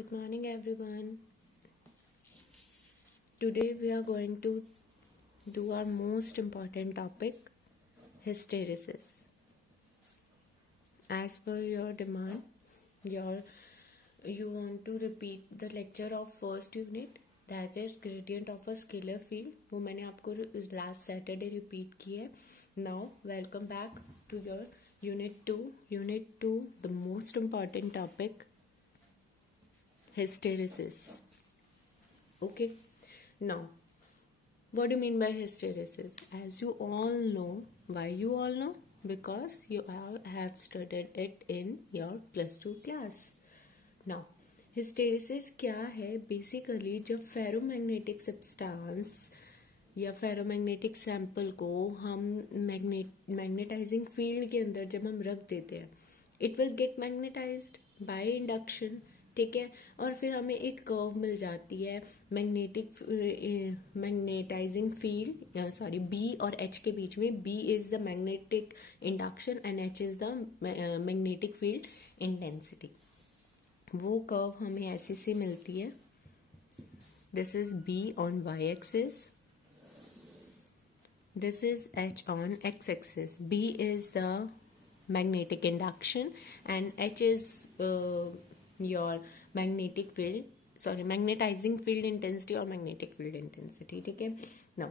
Good morning, everyone. Today we are going to do our most important topic, hysteresis. As per your demand, you want to repeat the lecture of first unit, that is gradient of a scalar field. वो मैंने आपको last Saturday repeat की है. Now welcome back to your unit 2. Unit 2, the most important topic, hysteresis. Okay. Now, what do you mean by hysteresis? As you all know, why you all know? Because you all have studied it in your +2 class. Now, hysteresis क्या है? Basically, जब ferromagnetic substance या ferromagnetic sample को हम magnetising field के अंदर जब हम रख देते हैं, it will get magnetised by induction. ठीक है. और फिर हमें एक कर्व मिल जाती है मैग्नेटाइजिंग फील्ड, सॉरी, बी और एच के बीच में. B is the magnetic induction and H is the magnetic field intensity. वो कर्व हमें ऐसे से मिलती है. This is B on Y axis, this is H on X axis. B is the magnetic induction and H is your magnetic field, sorry, magnetizing field intensity or magnetic field intensity. ठीक है. Now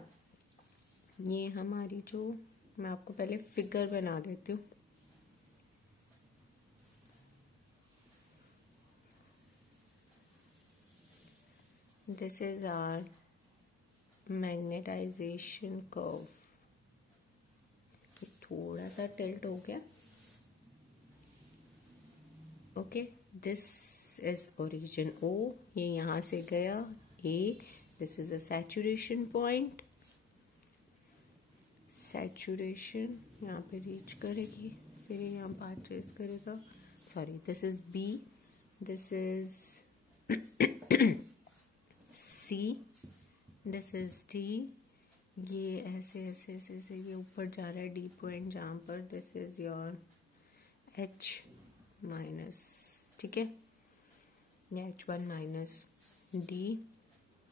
ये हमारी जो, मैं आपको पहले figure बना देती हूँ. This is our magnetization curve. थोड़ा सा टिल्ट हो गया. Okay, this is origin O, ये यहां से गया A. This is a saturation point. Saturation यहाँ पे रीच करेगी, फिर यहाँ बात ट्रेस करेगा. Sorry, this is B, this is C, this is D. ये ऐसे ऐसे ऐसे ऐसे ये ऊपर जा रहा है D पॉइंट, जहाँ पर this is your H minus. ठीक है. ये H1 minus D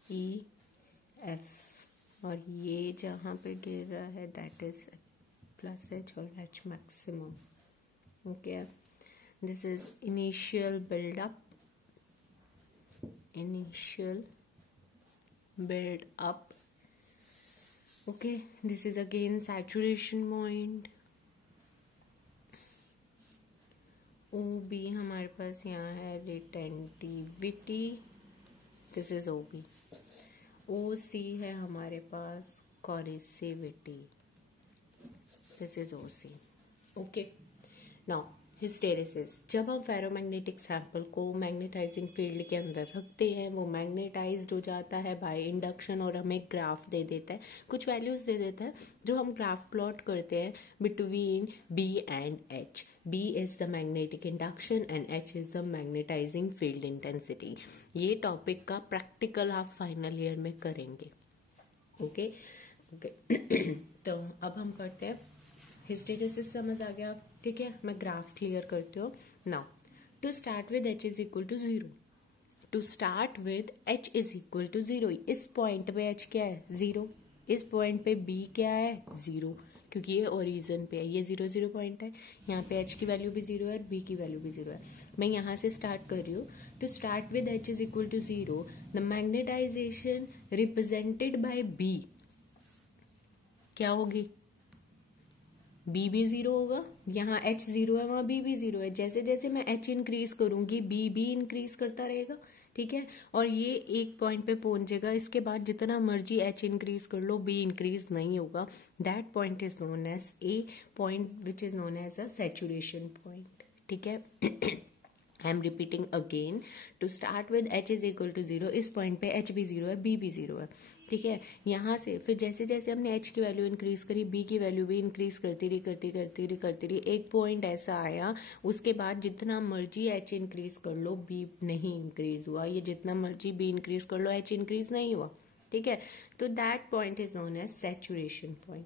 E F, और ये जहाँ पे गिर रहा है दैट इज प्लस H और H maximum. Okay. This is initial buildup, initial buildup. Okay. This is again saturation point. O B हमारे पास यहाँ है retentivity. This is O B. O C है हमारे पास coercivity. This is O C. Okay. Now hysteresis. जब हम ferromagnetic sample को मैग्नेटाइजिंग फील्ड के अंदर रखते हैं, वो मैग्नेटाइज्ड हो जाता है बाय इंडक्शन और हमें ग्राफ दे देता है, कुछ वैल्यूज दे देता है, जो हम ग्राफ प्लॉट करते हैं between B and H. B is the magnetic induction and H is the magnetizing field intensity. ये टॉपिक का प्रैक्टिकल आप फाइनल ईयर में करेंगे. ओके. तो अब हम करते हैं हिस्टेरेसिस. समझ आ गया? ठीक है. मैं ग्राफ क्लियर करती हूँ. Now to start with H is equal to 0. To start with H is equal to 0. इस पॉइंट पे H क्या है? 0. इस पॉइंट पे B क्या है? 0, क्योंकि ये ओरिजिन पे है. ये 0 0 पॉइंट है. यहाँ पे H की वैल्यू भी 0 है और B की वैल्यू भी 0 है. मैं यहाँ से स्टार्ट कर रही हूँ. To start with H is equal to 0, the magnetization represented by B क्या होगी? B भी 0 होगा. यहाँ H 0 है, वहाँ B भी 0 है. जैसे जैसे मैं H इंक्रीज करूंगी B भी इंक्रीज करता रहेगा. ठीक है. और ये एक पॉइंट पे पहुंचेगा. इसके बाद जितना मर्जी H इंक्रीज कर लो, B इंक्रीज नहीं होगा. That point is known as A point, which is known as a saturation point. ठीक है. I am repeating again. To start with H is equal to 0. इस पॉइंट पे H भी 0 है, B भी 0 है. ठीक है. यहाँ से फिर जैसे जैसे हमने H की वैल्यू इंक्रीज करी, B की वैल्यू भी इंक्रीज करती रही. एक पॉइंट ऐसा आया, उसके बाद जितना मर्जी H इंक्रीज कर लो, B नहीं इंक्रीज हुआ. ये जितना मर्जी B इंक्रीज कर लो, H इंक्रीज नहीं हुआ. ठीक है. तो that point is known as saturation point.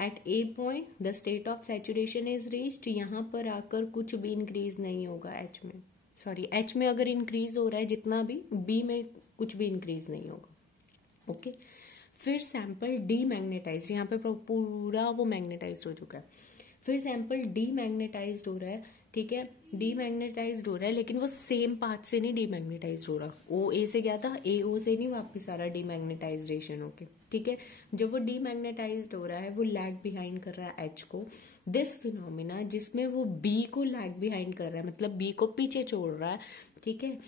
At A point the state of saturation is reached. यहाँ पर आकर कुछ भी इंक्रीज नहीं होगा H में. सॉरी एच में अगर इंक्रीज हो रहा है जितना भी, बी में कुछ भी इंक्रीज नहीं होगा। ओके, फिर सैंपल डीमैग्नेटाइज्ड, यहाँ पे पूरा वो मैग्नेटाइज्ड हो चुका है। फिर सैंपल डीमैग्नेटाइज्ड हो रहा है, ठीक है, डीमैग्नेटाइज्ड हो रहा है, लेकिन वो सेम पाथ से नहीं डीमैग्नेटाइज्ड हो रहा। ओ ए से गया था, ए ओ से नहीं वापस आ रहा डीमैग्नेटाइजेशन होके, ठीक है। जब वो डीमैग्नेटाइज्ड हो रहा है वो लैग बिहाइंड कर रहा है एच को। दिस फिनोमिना जिसमें वो बी को लैग बिहाइंड कर रहा है, मतलब बी को पीछे छोड़ रहा है, ठीक है,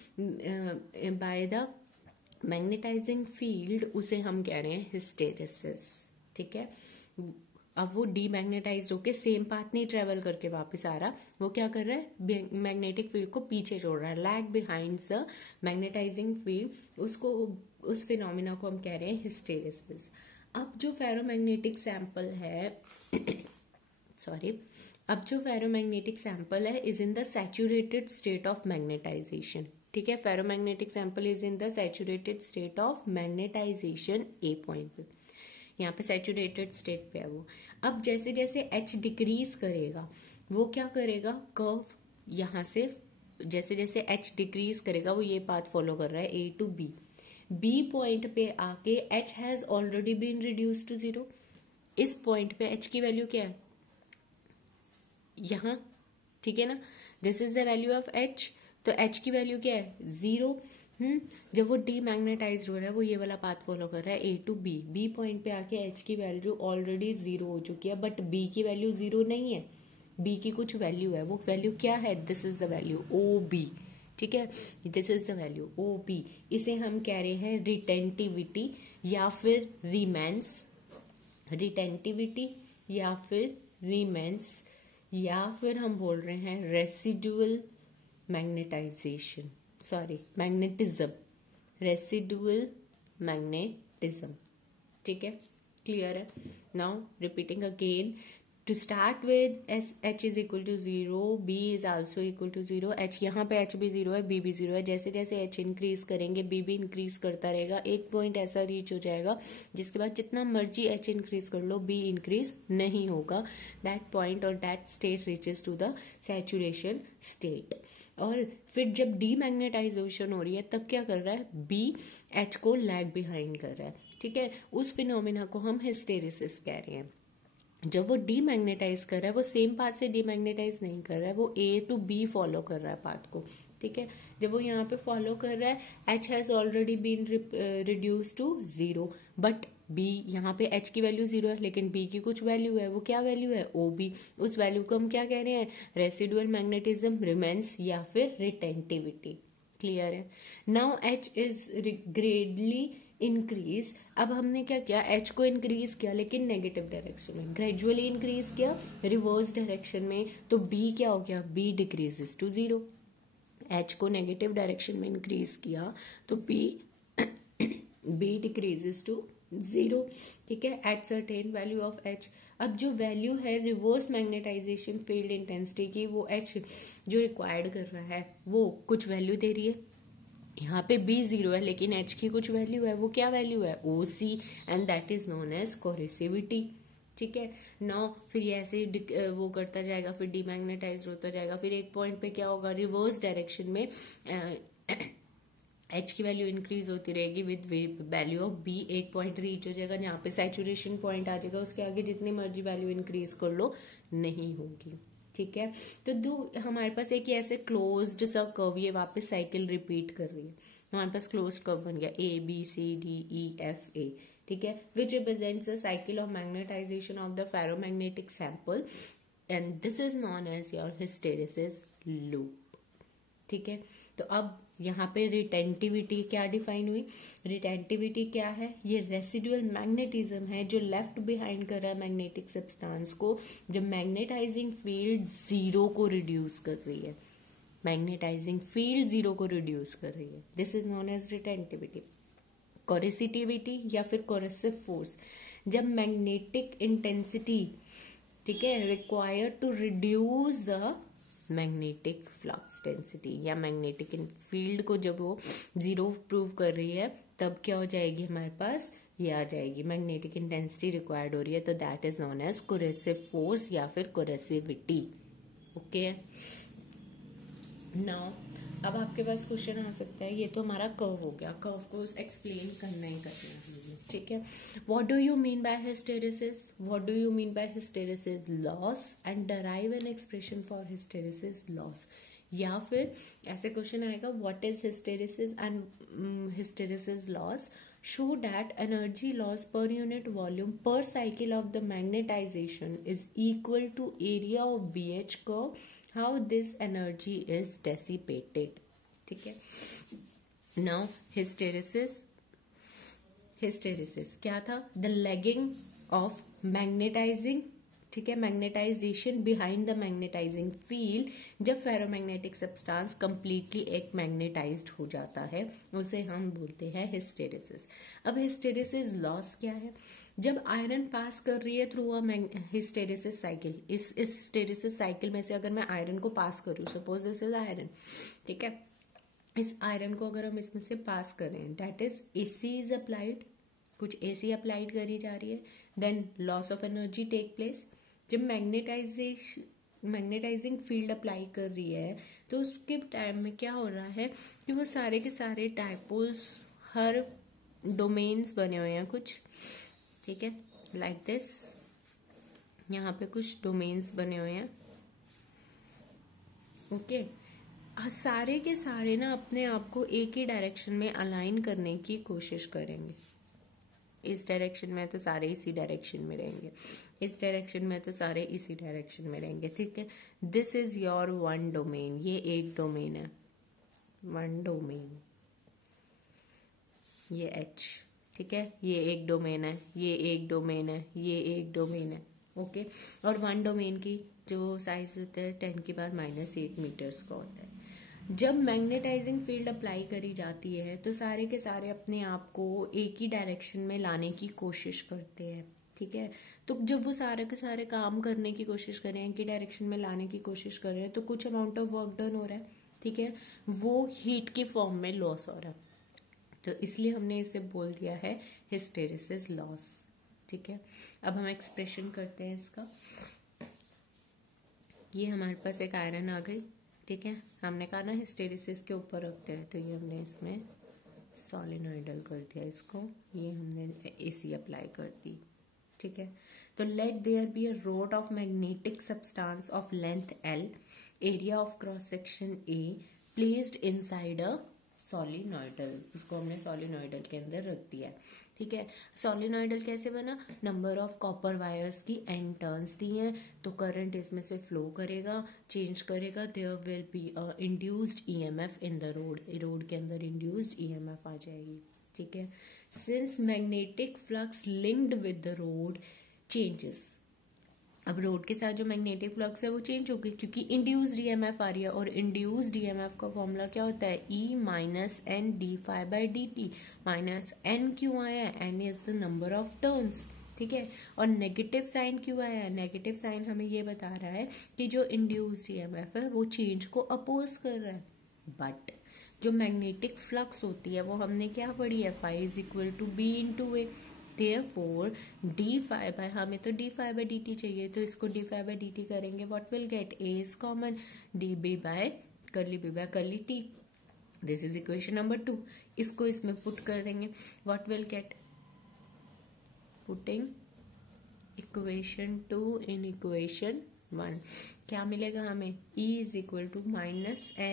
बाय द मैग्नेटाइजिंग फील्ड, उसे हम कह रहे हैं हिस्टेरेसिस, ठीक है। अब वो डीमैग्नेटाइज्ड होके सेम पाथ नहीं ट्रेवल करके वापस आ रहा, वो क्या कर रहा है, मैग्नेटिक फील्ड को पीछे छोड़ रहा है, lag behind the magnetizing field, उसको, उस फिनोमिना को हम कह रहे हैं हिस्टेरेसिस। अब जो फेरोमैग्नेटिक सैंपल है सॉरी अब जो फेरोमैग्नेटिक सैंपल है is in the saturated state of magnetization, ठीक है। Ferromagnetic sample is in the saturated state of magnetization A point पे, यहाँ पे सैचुरेटेड स्टेट पे है वो। अब जैसे जैसे एच डिक्रीज करेगा वो क्या करेगा, कर्व यहाँ से जैसे जैसे एच डिक्रीज करेगा वो ये पाथ फॉलो कर रहा है A to B. B point पे आके H has already been reduce to 0। इस पॉइंट पे एच की वैल्यू क्या है, यहाँ, ठीक है ना, this is the value of H, तो एच की वैल्यू क्या है 0। जब वो डीमैग्नेटाइज्ड हो रहा है वो ये वाला पाथ फॉलो कर रहा है A to B. B point पे आके एच की वैल्यू ऑलरेडी 0 हो चुकी है, बट बी की वैल्यू 0 नहीं है, बी की कुछ वैल्यू है। वो वैल्यू क्या है, this is the value O B, ठीक है, this is the value O B. इसे हम कह रहे हैं रिटेंटिविटी या फिर रीमेंस, रिटेंटिविटी या फिर रीमेंस, या फिर हम बोल रहे हैं residual magnetization, sorry magnetism, residual magnetism, ठीक है, क्लियर है। Now repeating again, to start with H is equal to 0, B is also equal to 0, H यहाँ पे एच भी 0 है, बी भी 0 है। जैसे जैसे एच इंक्रीज करेंगे बी भी इंक्रीज करता रहेगा, एक पॉइंट ऐसा रीच हो जाएगा जिसके बाद जितना मर्जी एच इंक्रीज कर लो बी इंक्रीज नहीं होगा। दैट पॉइंट और that state reaches to the saturation state. और फिर जब डीमैग्नेटाइजेशन हो रही है तब क्या कर रहा है, बी एच को लैग बिहाइंड कर रहा है, ठीक है। उस फिनोमिना को हम हिस्टेरेसिस कह रहे हैं। जब वो डीमैग्नेटाइज कर रहा है वो सेम पाथ से डीमैग्नेटाइज नहीं कर रहा है, वो ए टू बी फॉलो कर रहा है पाथ को, ठीक है। जब वो यहाँ पे फॉलो कर रहा है H has already been reduce to 0, but B, यहाँ पे एच की वैल्यू 0 है लेकिन बी की कुछ वैल्यू है, वो क्या वैल्यू है, ओ बी। उस वैल्यू को हम क्या कह रहे हैं, रेसिडुअल मैग्नेटिज्म, रिमेंस या फिर रिटेंटिविटी, क्लियर है। Now H is gradually increase. अब हमने क्या किया, एच को इंक्रीज किया लेकिन नेगेटिव डायरेक्शन में, ग्रेजुअली इंक्रीज किया रिवर्स डायरेक्शन में, तो बी क्या हो गया, बी डिक्रीजेस टू 0। एच को नेगेटिव डायरेक्शन में इंक्रीज किया तो बी डिक्रीजेस टू 0, ठीक है, at certain value of H. अब जो वैल्यू है रिवर्स मैग्नेटाइजेशन फील्ड इंटेंसिटी की, वो एच जो रिक्वायर्ड कर रहा है वो कुछ वैल्यू दे रही है। यहाँ पे बी 0 है लेकिन एच की कुछ वैल्यू है, वो क्या वैल्यू है, O C, and that is known as coercivity, ठीक है। नाउ फिर ये ऐसे वो करता जाएगा, फिर डीमैग्नेटाइज होता जाएगा, फिर एक पॉइंट पे क्या होगा, रिवर्स डायरेक्शन में एच की वैल्यू इंक्रीज होती रहेगी विद वैल्यू ऑफ बी। एक पॉइंट रीच हो जाएगा जहाँ पे सैचुरेशन पॉइंट आ जाएगा, उसके आगे जितनी मर्जी वैल्यू इंक्रीज कर लो नहीं होगी, ठीक है। तो हमारे पास एक ऐसे क्लोज्ड सा कर्व, ये वापस साइकिल रिपीट कर रही है, हमारे पास क्लोज्ड कर्व बन गया A B C D E F A, ठीक है, which represents a cycle of magnetization of the ferromagnetic sample and this is known as your hysteresis loop, ठीक है। तो अब यहाँ पे रिटेंटिविटी क्या डिफाइन हुई, रिटेंटिविटी क्या है, ये रेसिडुअल मैग्नेटिज्म है जो लेफ्ट बिहाइंड कर रहा है मैग्नेटिक सब्सटेंस को जब मैग्नेटाइजिंग फील्ड 0 को रिड्यूस कर रही है, मैग्नेटाइजिंग फील्ड 0 को रिड्यूस कर रही है, this is known as retentivity. Coercivity या फिर कोरेसिव फोर्स, जब मैग्नेटिक इंटेंसिटी, ठीक है, required to reduce the magnetic flux density या मैग्नेटिक फील्ड को जब वो 0 प्रूव कर रही है तब क्या हो जाएगी, हमारे पास ये आ जाएगी, मैग्नेटिक इंटेंसिटी रिक्वायर्ड हो रही है, तो that is known as coercive force या फिर कोरेसिविटी, ओके। नाउ अब आपके पास क्वेश्चन आ सकता है, ये तो हमारा कर्व हो गया, कर्व को एक्सप्लेन करना ही करना है, ठीक है। What do you mean by hysteresis? What do you mean by hysteresis loss and derive an expression for hysteresis loss. या फिर ऐसे क्वेश्चन आएगा, what is hysteresis and hysteresis loss, show that energy loss per unit volume per cycle of the magnetization is equal to area of BH curve, how this energy is dissipated, ठीक है। now hysteresis क्या था? the lagging of magnetizing, ठीक है, magnetization behind the magnetizing field. जब ferromagnetic substance completely एक magnetized हो जाता है उसे हम बोलते हैं हिस्टेरिसिस। अब हिस्टेरिसिस लॉस क्या है? जब आयरन पास कर रही है थ्रू अ हिस्टेरिसिस साइकिल, इस हिस्टेरिसिस साइकिल में से अगर मैं आयरन को पास करूँ, सपोज दिस इज आयरन, ठीक है, इस आयरन को अगर हम इसमें से पास कर रहे हैं, that is AC is applied, कुछ एसी अप्लाइड करी जा रही है, then loss of energy take place. जब मैग्नेटाइजिंग फील्ड अप्लाई कर रही है तो उसके टाइम में क्या हो रहा है कि वो सारे के सारे डायपोल्स, हर डोमेन्स बने हुए हैं कुछ, ठीक है, लाइक दिस, यहाँ पे कुछ डोमेन्स बने हुए हैं, ओके। सारे के सारे ना अपने आप को एक ही डायरेक्शन में अलाइन करने की कोशिश करेंगे। इस डायरेक्शन में तो सारे इसी डायरेक्शन में रहेंगे, इस डायरेक्शन में तो सारे इसी डायरेक्शन में रहेंगे, ठीक है। This is your one domain, ये एक डोमेन है, वन डोमेन, ये एच, ठीक है, ये एक डोमेन है, ये एक डोमेन है, ये एक डोमेन है, ओके। और वन डोमेन की जो साइज होता है 10⁻⁻8 मीटर्स का होता है। जब मैग्नेटाइजिंग फील्ड अप्लाई करी जाती है तो सारे के सारे अपने आप को एक ही डायरेक्शन में लाने की कोशिश करते हैं, ठीक है। तो जब वो सारे के सारे काम करने की कोशिश कर रहे हैं, एक ही डायरेक्शन में लाने की कोशिश कर रहे हैं, तो कुछ अमाउंट ऑफ वर्क डन हो रहा है, ठीक है, वो हीट की फॉर्म में लॉस हो रहा है, तो इसलिए हमने इसे बोल दिया है हिस्टेरिसिस लॉस, ठीक है। अब हम एक्सप्रेशन करते हैं इसका। ये हमारे पास एक आयरन आ गई, ठीक है, हमने कहा ना हिस्टेरिसिस के ऊपर रखते हैं, तो ये हमने इसमें सॉलिनॉइडल कर दिया इसको, ये हमने एसी अप्लाई कर दी, ठीक है। तो let there be a rod of magnetic substance of length L, area of cross section A, placed inside a solenoidal, उसको हमने सॉलिनॉइडल के अंदर रख दिया, ठीक है। सॉलिनॉइडल कैसे बना? नंबर ऑफ कॉपर वायर्स की एंड टर्न्स दी हैं, तो करंट इसमें से फ्लो करेगा, चेंज करेगा, there will be a induced EMF in the rod, rod के अंदर इंड्यूस्ड ईएमएफ आ जाएगी, ठीक है। Since magnetic flux linked with the rod changes, अब रोड के साथ जो मैग्नेटिक फ्लक्स है वो चेंज हो गई क्योंकि इंड्यूस्ड ईएमएफ आ रही है, और इंड्यूस्ड ईएमएफ का फॉर्मूला क्या होता है? E minus N d phi by d t. Minus N क्यों आया है? N is the number of turns, ठीक है। और नेगेटिव साइन क्यों आया है? नेगेटिव साइन हमें ये बता रहा है कि जो इंड्यूस्ड ईएमएफ है वो चेंज को अपोज कर रहा है, बट जो मैग्नेटिक फ्लक्स होती है वो हमने क्या पढ़ी है? Phi is equal to B into A, Therefore, d phi by, हमें तो d phi by dt चाहिए, तो इसको d phi by dt करेंगे, what will get? A is common, db by curly b by curly t, this is equation number 2, इसको इसमें put कर देंगे, what will get? Putting equation 2 in equation 1, क्या मिलेगा हमें? E is equal to minus na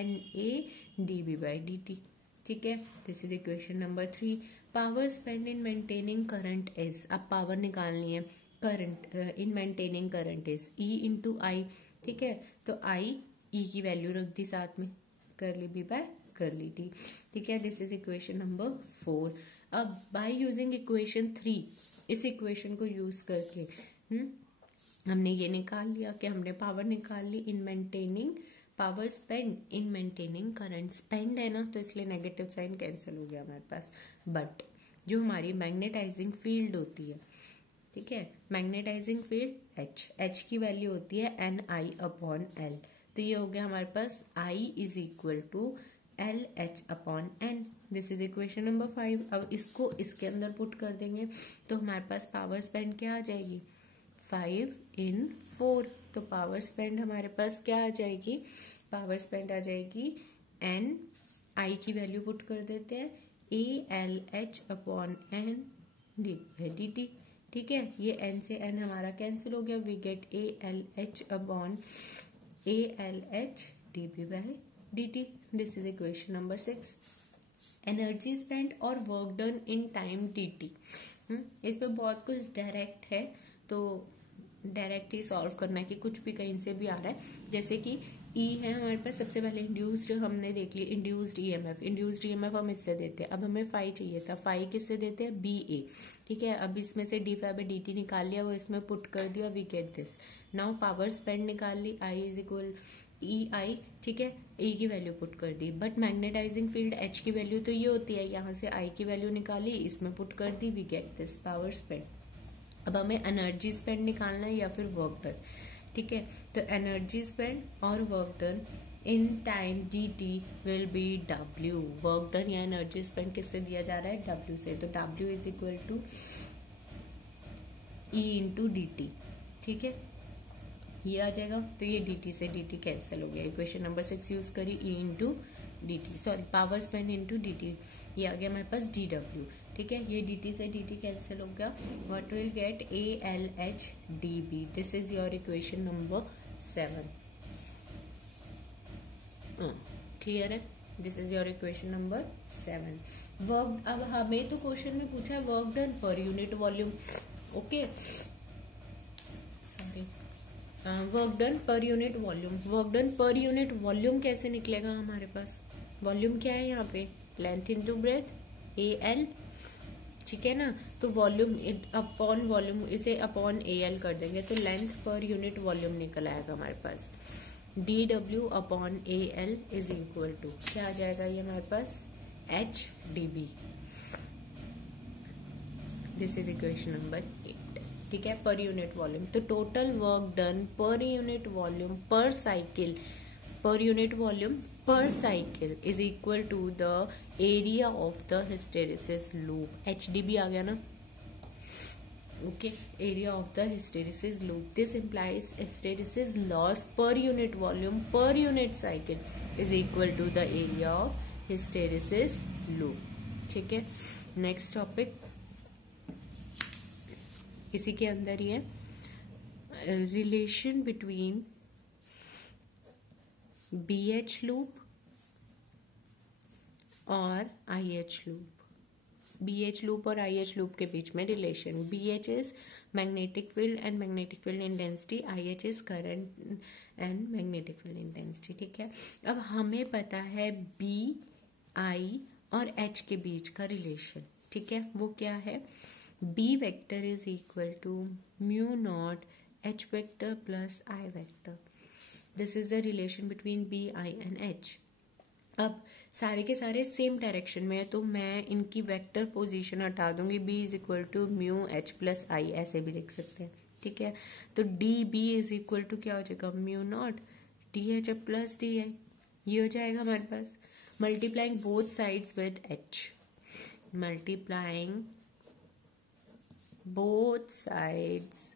db by dt, ठीक है, this is equation number 3। Power spend in maintaining current is, अब पावर निकालनी है, current in maintaining current is E into I, ठीक है, तो आई E की वैल्यू रख दी साथ में, करली बी बाय करली टी, ठीक है, दिस इज इक्वेशन नंबर 4। अब बाय यूजिंग इक्वेशन 3, इस इक्वेशन को यूज करके हमने ये निकाल लिया कि हमने पावर निकाल ली in maintaining, power spend in maintaining current, spend है ना तो इसलिए नेगेटिव साइन कैंसिल हो गया हमारे पास, बट जो हमारी मैग्नेटाइजिंग फील्ड होती है, ठीक है, मैग्नेटाइजिंग फील्ड H की वैल्यू होती है NI अपॉन L, तो ये हो गया हमारे पास I is equal to LH upon N, this is equation number 5। अब इसको इसके अंदर पुट कर देंगे तो हमारे पास पावर स्पेंड क्या आ जाएगी? 5 in 4, तो पावर स्पेंड हमारे पास क्या आ जाएगी? पावर स्पेंड आ जाएगी एन, आई की वैल्यू पुट कर देते हैं, ALH/N डी टी। ठीक है, ये एन से एन हमारा कैंसिल हो गया, we get ALH dB/dt। This is equation number 6। Energy spend और work done in time dt। इस पे बहुत कुछ डायरेक्ट है, तो डायरेक्ट ही सॉल्व करना है कि कुछ भी कहीं से भी आ रहा है। जैसे कि E है हमारे पास, सबसे पहले इंड्यूस्ड हमने देख लिया, इंड्यूस्ड ईएमएफ हम इससे देते हैं। अब हमें फाई चाहिए था, फाई किससे देते हैं, BA। ठीक है, अब इसमें से d/dt निकाल लिया, वो इसमें पुट कर दिया, we get this. Now power spend निकाल ली, I इज इक्वल EI। ठीक है, E की वैल्यू पुट कर दी, बट मैग्नेटाइजिंग फील्ड H की वैल्यू तो ये होती है, यहाँ से I की वैल्यू निकाली, इसमें पुट कर दी, we get this power spend. अब हमें एनर्जी स्पेंड निकालना है या फिर वर्क डन। ठीक है, तो एनर्जी स्पेंड और work done in time dt will be W। Work done या एनर्जी स्पेंड किससे दिया जा रहा है, W से, तो W is equal to E into dt। ठीक है, ये आ जाएगा, तो ये dt से dt कैंसिल हो गया। इक्वेशन नंबर 6 यूज करी, E into dt, sorry power spend into dt, ये आ गया मेरे पास dW। ठीक है, ये dt से dt कैंसिल हो गया, what will get ALH dB। This is your equation number 7। Clear है, this is your equation number 7। Work, अब हमें तो क्वेश्चन में पूछा है work done per unit volume. Okay, sorry, work done per unit volume. Work done per unit volume कैसे निकलेगा हमारे पास, वॉल्यूम क्या है यहाँ पे, लेंथ इंटू ब्रेथ, AL। ठीक है ना, तो वॉल्यूम अपॉन वॉल्यूम, इसे अपॉन AL कर देंगे, तो लेंथ पर यूनिट वॉल्यूम निकल आएगा हमारे पास। dW/AL इज इक्वल टू क्या आ जाएगा, ये हमारे पास H dB। This is equation number 8। ठीक है, पर यूनिट वॉल्यूम, तो total work done per unit volume per cycle, per unit volume per cycle is equal to the area of the hysteresis loop। HDB आ गया ना, okay, area of the hysteresis loop। This implies hysteresis loss per unit volume per unit cycle is equal to the area of hysteresis loop। ठीक है, next topic इसी के अंदर ही है, relation between BH loop और IH loop. BH loop और IH loop के बीच में relation. BH is magnetic field and magnetic field intensity, IH is current and magnetic field intensity. ठीक है, अब हमें पता है B, I और H के बीच का रिलेशन। ठीक है, वो क्या है, B vector is equal to mu naught H vector plus I vector. This is the relation between B, I and H। अब सारे के सारे सेम डायरेक्शन में है, तो मैं इनकी वेक्टर पोजीशन हटा दूंगी, B is equal to mu H plus I, ऐसे भी लिख सकते हैं। ठीक है, तो DB इज इक्वल टू क्या हो जाएगा, mu naught DH plus DI, ये हो जाएगा हमारे पास। Multiplying both sides with H, multiplying both sides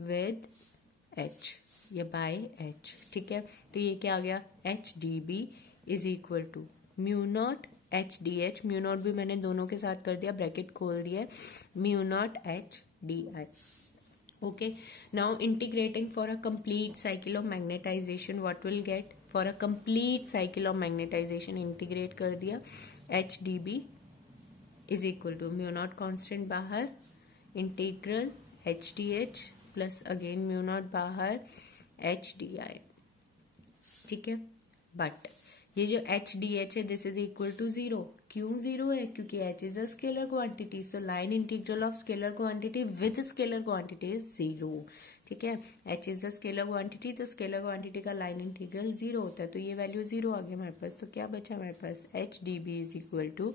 with H, ये बाय H। ठीक है, तो ये क्या आ गया, H dB is equal to mu naught H dH, mu naught भी मैंने दोनों के साथ कर दिया, ब्रैकेट खोल दिया, mu naught H DI। Okay, now integrating for a complete cycle of magnetisation, what will get, for a complete cycle of magnetisation integrate कर दिया, H dB is equal to mu naught constant बाहर, integral H dH plus again mu naught बाहर H DI। ठीक है, but ये जो H DH है this is equal to 0। क्यों 0 है, क्योंकि H is a scalar quantity, so line integral of scalar quantity with scalar quantity is 0। ठीक है, H is a scalar quantity, तो स्केलर क्वांटिटी का लाइन इंटीग्रल 0 होता है, तो ये वैल्यू 0 आ गया हमारे पास। तो क्या बचा हमारे पास, H dB is equal to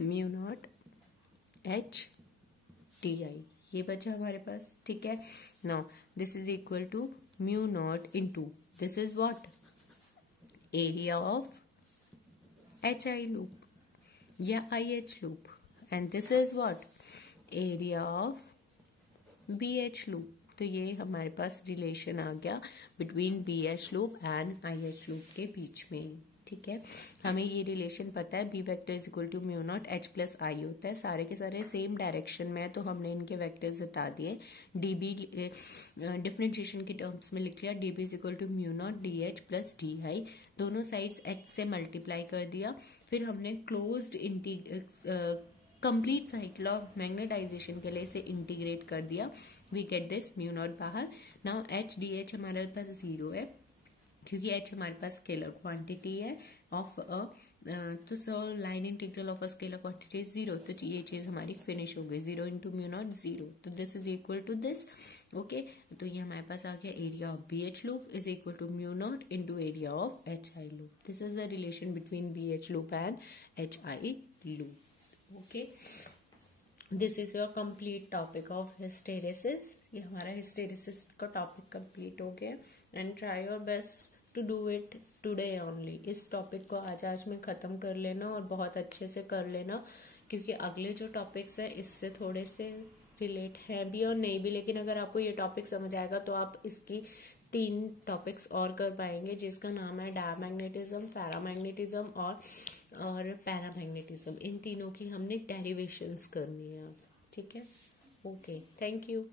mu naught H DI, ये बचा हमारे पास। ठीक है, now this is equal to mu naught into this is what, area of HI loop या IH loop, and this is what, area of BH loop. तो ये हमारे पास रिलेशन आ गया between BH loop and IH loop के बीच में। ठीक है, हमें ये रिलेशन पता है, B vector is equal to mu naught H plus I होता है, सारे के सारे सेम डायरेक्शन में है, तो हमने इनके वेक्टर्स हटा दिए, डी बी डिफरेंशिएशन के टर्म्स में लिख लिया, D B is equal to mu naught D H plus D I, दोनों साइड्स एच से मल्टीप्लाई कर दिया, फिर हमने closed complete cycle of magnetization के लिए इसे इंटीग्रेट कर दिया, we get this mu naught बाहर। नाउ एच डी एच हमारे पास 0 है, क्योंकि एच हमारे पास स्केलर क्वांटिटी है ऑफ अ, तो so line integral of a scalar quantity is 0, तो ये चीज हमारी फिनिश हो गई, 0 इंटू म्यू नॉट 0, तो this is equal to this. Okay, तो ये हमारे पास आ गया area of B H loop is equal to mu naught into area of H I loop, this is the relation between B H loop and H I loop. Okay, this is your complete topic of hysteresis, ये हमारा hysteresis का topic complete हो गया, and try your best to do it today only, इस topic को आज में ख़त्म कर लेना और बहुत अच्छे से कर लेना, क्योंकि अगले जो टॉपिक्स है इससे थोड़े से रिलेट है भी और नहीं भी, लेकिन अगर आपको ये टॉपिक समझ आएगा तो आप इसकी 3 टॉपिक्स और कर पाएंगे, जिसका नाम है डायमैग्नेटिज्म, पैरामैग्नेटिज्म और पैरामैग्नेटिज्म, इन तीनों की हमने डेरिवेशंस करनी है अब, ठीक है। Okay, thank you.